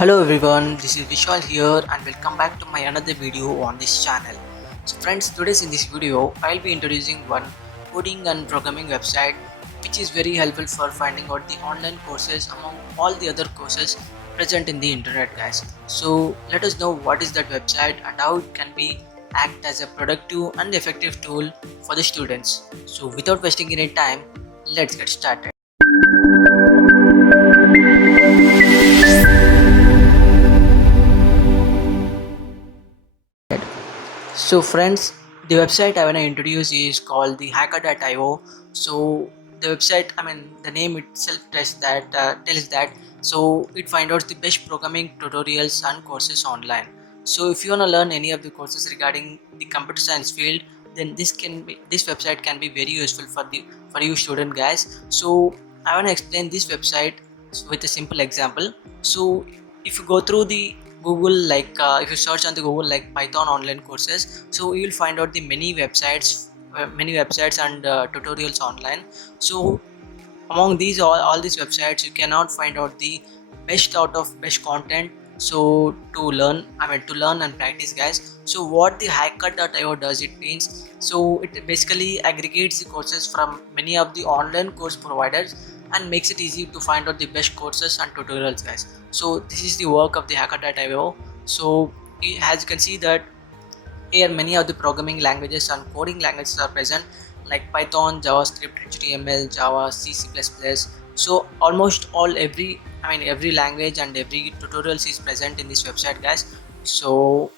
Hello everyone, this is Vishal here and welcome back to my another video on this channel. So friends, today's in this video I'll be introducing one coding and programming website which is very helpful for finding out the online courses among all the other courses present in the internet guys. So let us know what is that website and how it can be act as a productive and effective tool for the students. So without wasting any time, let's get started. So friends, the website I want to introduce is called the hacker.io. So the website, the name itself tells that. So it finds out the best programming tutorials and courses online. So if you want to learn any of the courses regarding the computer science field, then this website can be very useful for you student guys. So I want to explain this website with a simple example. So if you go through the Google, if you search on the Google like Python online courses, so you will find out the many websites and tutorials online. So among all these websites, you cannot find out the best out of best content. So to learn and practice guys. So what the hacker.io does, it means, so it basically aggregates the courses from many of the online course providers and makes it easy to find out the best courses and tutorials guys. So this is the work of the hacker.io. So as you can see that here many of the programming languages and coding languages are present like Python, JavaScript, HTML, Java, C++. So almost every language and every tutorials is present in this website guys. So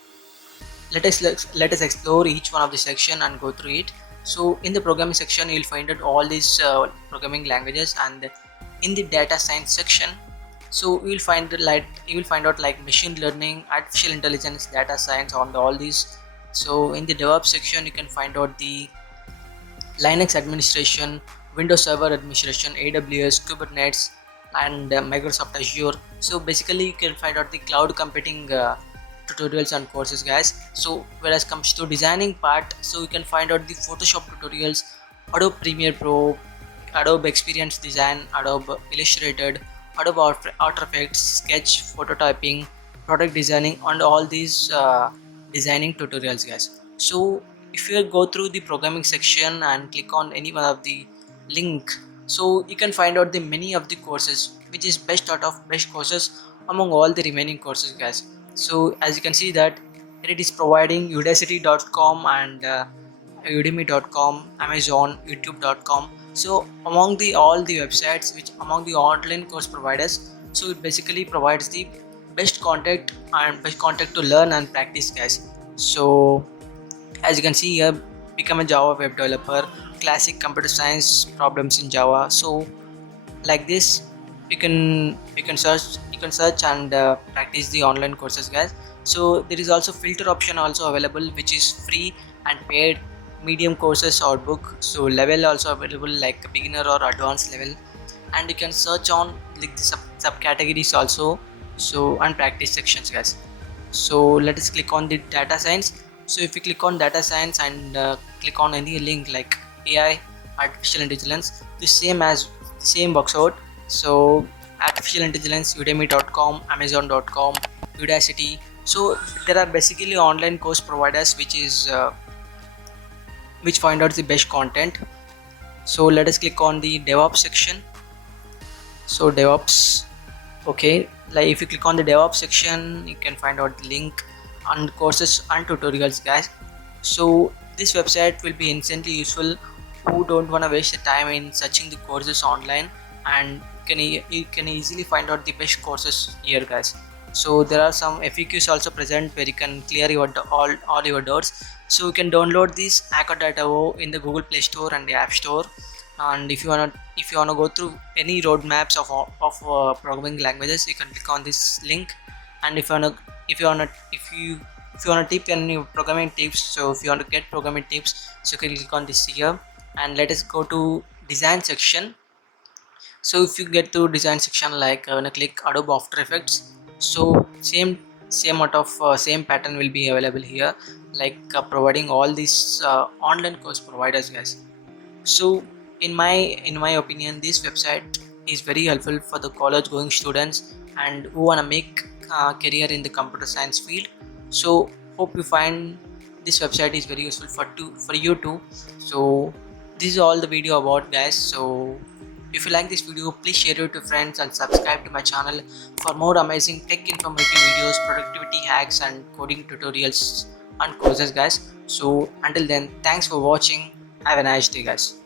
let us explore each one of the section and go through it. So in the programming section you'll find out all these programming languages, and in the data science section, so you will find out like machine learning, artificial intelligence, data science on all these. So in the DevOps section you can find out the Linux administration, Windows Server administration, AWS, Kubernetes, and Microsoft Azure. So basically you can find out the cloud computing tutorials and courses guys. So whereas comes to designing part, so you can find out the Photoshop tutorials, Adobe Premiere Pro, Adobe Experience Design, Adobe Illustrated, Adobe After Effects, Sketch, phototyping, product designing, and all these designing tutorials guys. So if you go through the programming section and click on any one of the link, so you can find out the many of the courses which is best out of best courses among all the remaining courses guys. So as you can see that it is providing udacity.com and udemy.com, Amazon, youtube.com. So among the all the websites which among the online course providers, so it basically provides the best contact to learn and practice guys. So as you can see here, become a Java web developer, classic computer science problems in Java. So like this you can search and practice the online courses guys. So there is also filter option also available, which is free and paid, medium courses or book. So level also available like beginner or advanced level, and you can search on like the subcategories also. So and practice sections guys. So let us click on the data science. So if you click on data science and click on any link like AI, artificial intelligence, the same works out. So artificial intelligence, udemy.com, amazon.com, udacity. So there are basically online course providers which find out the best content. So let us click on the DevOps section. So DevOps, okay, like if you click on the DevOps section you can find out the link and courses and tutorials guys. So this website will be instantly useful who don't want to waste the time in searching the courses online, and you can easily find out the best courses here guys. So there are some FAQs also present where you can clear all your doubts. So you can download this hacker.io in the Google Play Store and the App Store. And if you wanna go through any roadmaps of programming languages, you can click on this link. And if you wanna tip any programming tips, so if you want to get programming tips, so you can click on this here. And let us go to design section. So if you get to design section, like I wanna click Adobe After Effects, so same same pattern will be available here, like providing all these online course providers guys. So in my opinion, this website is very helpful for the college going students and who want to make career in the computer science field. So hope you find this website is very useful for you too. So this is all the video about, guys. So if you like this video, please share it to friends and subscribe to my channel for more amazing tech informative videos, productivity hacks and coding tutorials and courses, guys. So until then, thanks for watching. Have a nice day, guys.